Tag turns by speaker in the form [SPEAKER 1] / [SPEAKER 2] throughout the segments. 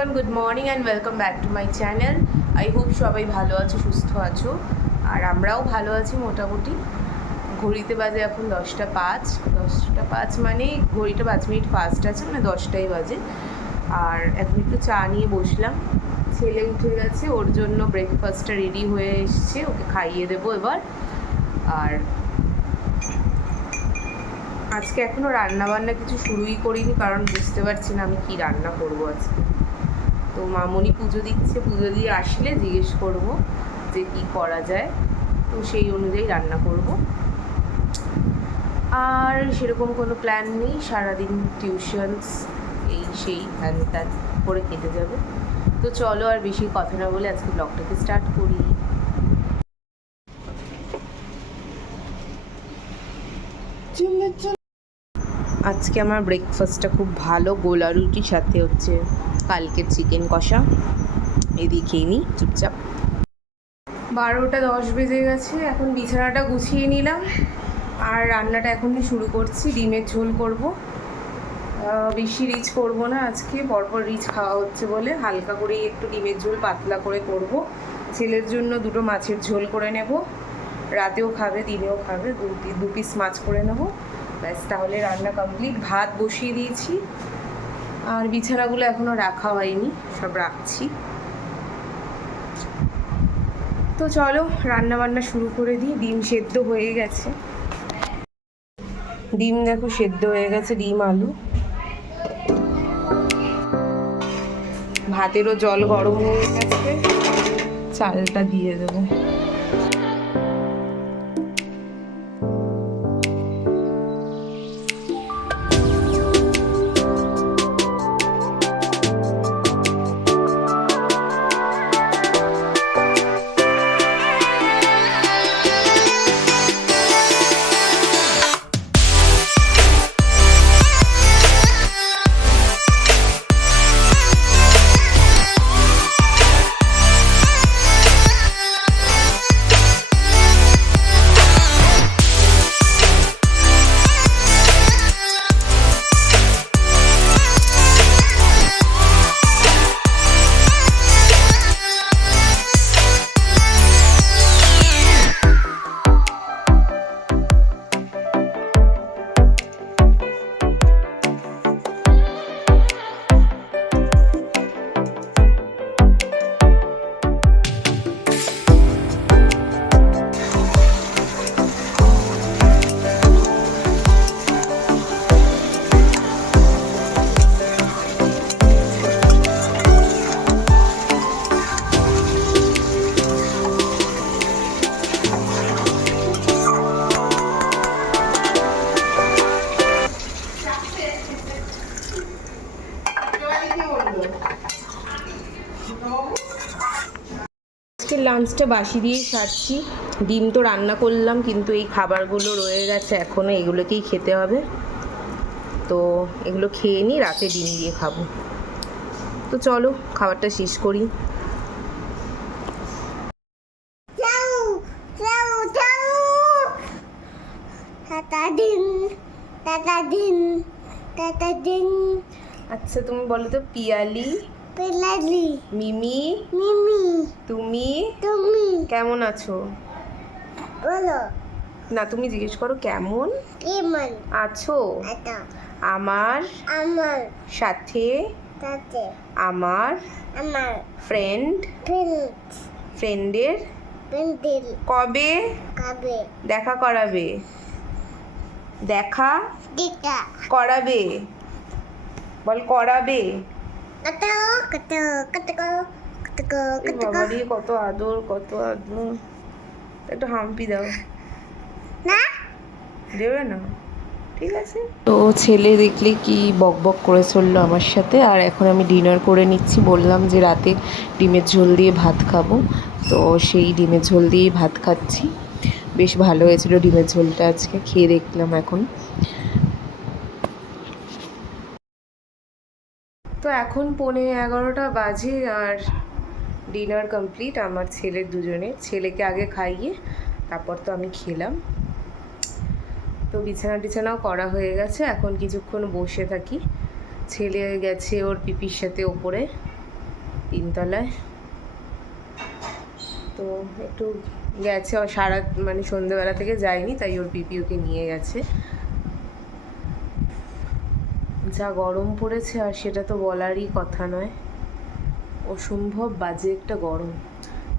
[SPEAKER 1] Everyone good morning and welcome back to my channel I hope সবাই ভালো আছো, সুস্থ আছো। আর আমরাও ভালো আছি মোটামুটি। ঘড়িতে বাজে এখন দশটা পাঁচ। দশটা পাঁচ মানে ঘড়িটা পাঁচ মিনিট ফাস্ট আছে মানে দশটাই বাজে। আর এখন একটু চা নিয়ে বসলাম। ছেলে উঠে গেছে, ওর জন্য ব্রেকফাস্টটা রেডি হয়ে এসছে, ওকে খাইয়ে দেবো এবার। আর আজকে এখনও রান্না বান্না কিছু শুরুই করিনি, কারণ বুঝতে পারছি না আমি কি রান্না করব আজকে। তো মামনি পুজো দিচ্ছে পুজো দিয়ে আসলে জিজ্ঞেস করব যে কি করা যায়। তো সেই অনুযায়ী রান্না করব। আর সেরকম কোনো প্ল্যান নেই সারাদিন টিউশনস এই সেই হ্যান ত্যান করে কেটে যাবে। তো চলো আর বেশি কথা না বলে আজকে ব্লগটাকে স্টার্ট করি। আজকে আমার ব্রেকফাস্টটা খুব ভালো গোলা রুটির সাথে হচ্ছে? কালকের চিকেন কষা। এদিকে খেয়ে নিই চুপচাপ। বারোটা দশ বেজে গেছে, এখন বিছানাটা গুছিয়ে নিলাম। আর রান্নাটা এখনই শুরু করছি, ডিমের ঝোল করব। বেশি রিচ করব না আজকে, পরপর রিচ খাওয়া হচ্ছে বলে। হালকা করেই একটু ডিমের ঝোল পাতলা করে করব। ছেলের জন্য দুটো মাছের ঝোল করে নেব। রাতেও খাবে, দিনেও খাবে, দু দু পিস মাছ করে নেব। ব্যাস, তাহলে রান্না কমপ্লিট ভাত বসিয়ে দিয়েছি। আর বিছানাগুলো এখনও রাখা হয়নি, সব রাখছি। তো চলো রান্না বান্না শুরু করে দিই। ডিম সেদ্ধ হয়ে গেছে। ডিম দেখো সেদ্ধ হয়ে গেছে, ডিম, আলু। ভাতেরও জল গরম হয়ে গেছে। চালটা দিয়ে দেবো। আজকে লাঞ্চটা বাসি দিয়েই সারছি। ডিম তো রান্না করলাম কিন্তু এই খাবারগুলো রয়ে গেছে এখনও এগুলোকেই খেতে হবে। তো এগুলো খেয়ে নিই রাতে ডিম দিয়ে খাব। তো চলো খাবারটা শেষ করি।
[SPEAKER 2] Châu, châu, châu. Tata
[SPEAKER 1] আচ্ছা তুমি বলো তো পিয়ালি
[SPEAKER 2] পিয়ালি
[SPEAKER 1] মিমি
[SPEAKER 2] মিমি।
[SPEAKER 1] তুমি?
[SPEAKER 2] তুমি।
[SPEAKER 1] কেমন আছো?
[SPEAKER 2] বলো।
[SPEAKER 1] না তুমি জিজ্ঞেস করো কেমন?
[SPEAKER 2] কেমন?
[SPEAKER 1] আছো?
[SPEAKER 2] আচ্ছা।
[SPEAKER 1] আমার?
[SPEAKER 2] আমার।
[SPEAKER 1] সাথে?
[SPEAKER 2] সাথে।
[SPEAKER 1] আমার?
[SPEAKER 2] আমার।
[SPEAKER 1] ফ্রেন্ড
[SPEAKER 2] ফ্রেন্ড
[SPEAKER 1] ফ্রেন্ডের
[SPEAKER 2] ফ্রেন্ডের
[SPEAKER 1] কবে?
[SPEAKER 2] কবে?
[SPEAKER 1] দেখা করাবে। দেখা. করাবে। বল করাবে। কত আদর কত আদর। একটু হাম্পি দাও।
[SPEAKER 2] Na?
[SPEAKER 1] দেবে না? ঠিক আছে। তো ছেলে দেখলে কি বক বক করে চলল আমার সাথে আর এখন আমি ডিনার করে নিচ্ছি। বললাম যে রাতে ডিমের ঝোল দিয়ে ভাত খাব। তো সেই ডিমের ঝোল দিয়েই ভাত খাচ্ছি। বেশ ভালো হয়েছিল ডিমের ঝোলটা আজকে, খেয়ে দেখলাম এখন। তো এখন পৌনে এগারোটা বাজে আর ডিনার কমপ্লিট, আমার ছেলের দুজনে। ছেলেকে আগে খাইয়ে তারপর তো আমি খেলাম। তো বিছানা টিছানাও করা হয়ে গেছে, এখন কিছুক্ষণ বসে থাকি। ছেলে গেছে ওর পিপির সাথে ওপরে, তিনতলায়। তো একটু গেছে, ও সারা মানে সন্ধেবেলা থেকে যায়নি, তাই ওর পিপি ওকে নিয়ে গেছে। যা গরম পড়েছে, আর সেটা তো বলারই কথা নয়। অসম্ভব বাজে একটা গরম।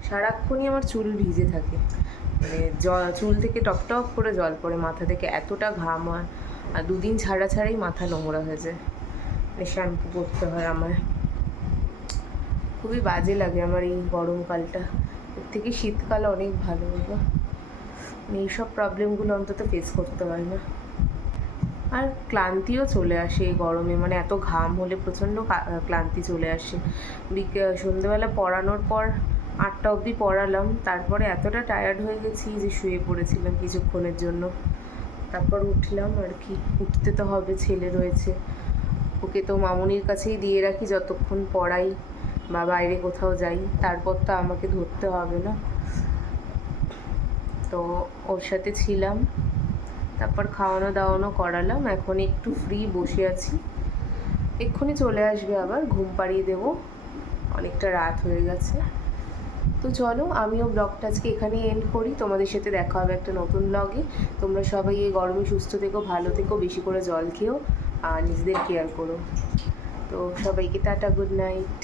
[SPEAKER 1] সারাক্ষণই আমার চুল ভিজে থাকে। মানে জল, চুল থেকে টপ টপ করে জল পড়ে, মাথা থেকে এতটা ঘাম হয়, আর দুদিন ছাড়া ছাড়াই মাথা নোংরা হয়ে যায়। মানে শ্যাম্পু করতে হয় আমায়। খুবই বাজে লাগে আমার এই গরমকালটা। এর থেকে শীতকাল অনেক ভালো, বাবা। মানে এইসব প্রবলেমগুলো অন্তত ফেস করতে হয় না। আর ক্লান্তিও চলে আসে এই গরমে মানে এত ঘাম হলে প্রচণ্ড ক্লান্তি চলে আসে। বিকে সন্ধেবেলা পড়ানোর পর আটটা অবধি পড়ালাম, তারপরে এতটা টায়ার্ড হয়ে গেছি যে শুয়ে পড়েছিলাম কিছুক্ষণের জন্য। তারপর উঠলাম আর কি, উঠতে তো হবে, ছেলে রয়েছে। ওকে তো মামুনির কাছেই দিয়ে রাখি, যতক্ষণ পড়াই। বা বাইরে কোথাও যাই, তারপর তো আমাকে ধরতে হবে না। তো ওর সাথে ছিলাম, তারপর খাওয়ানো দাওয়ানো করালাম, এখন একটু ফ্রি বসে আছি। এক্ষুনি চলে আসবে আবার, ঘুম পাড়িয়ে দেবো। অনেকটা রাত হয়ে গেছে। তো চলো, আমিও ব্লগটা আজকে এখানেই এন্ড করি। তোমাদের সাথে দেখা হবে একটা নতুন ব্লগে তোমরা সবাই এই গরমে সুস্থ থেকো, ভালো থেকো, বেশি করে জল খেও, আর নিজেদের কেয়ার করো। তো সবাইকে টাটা গুড নাইট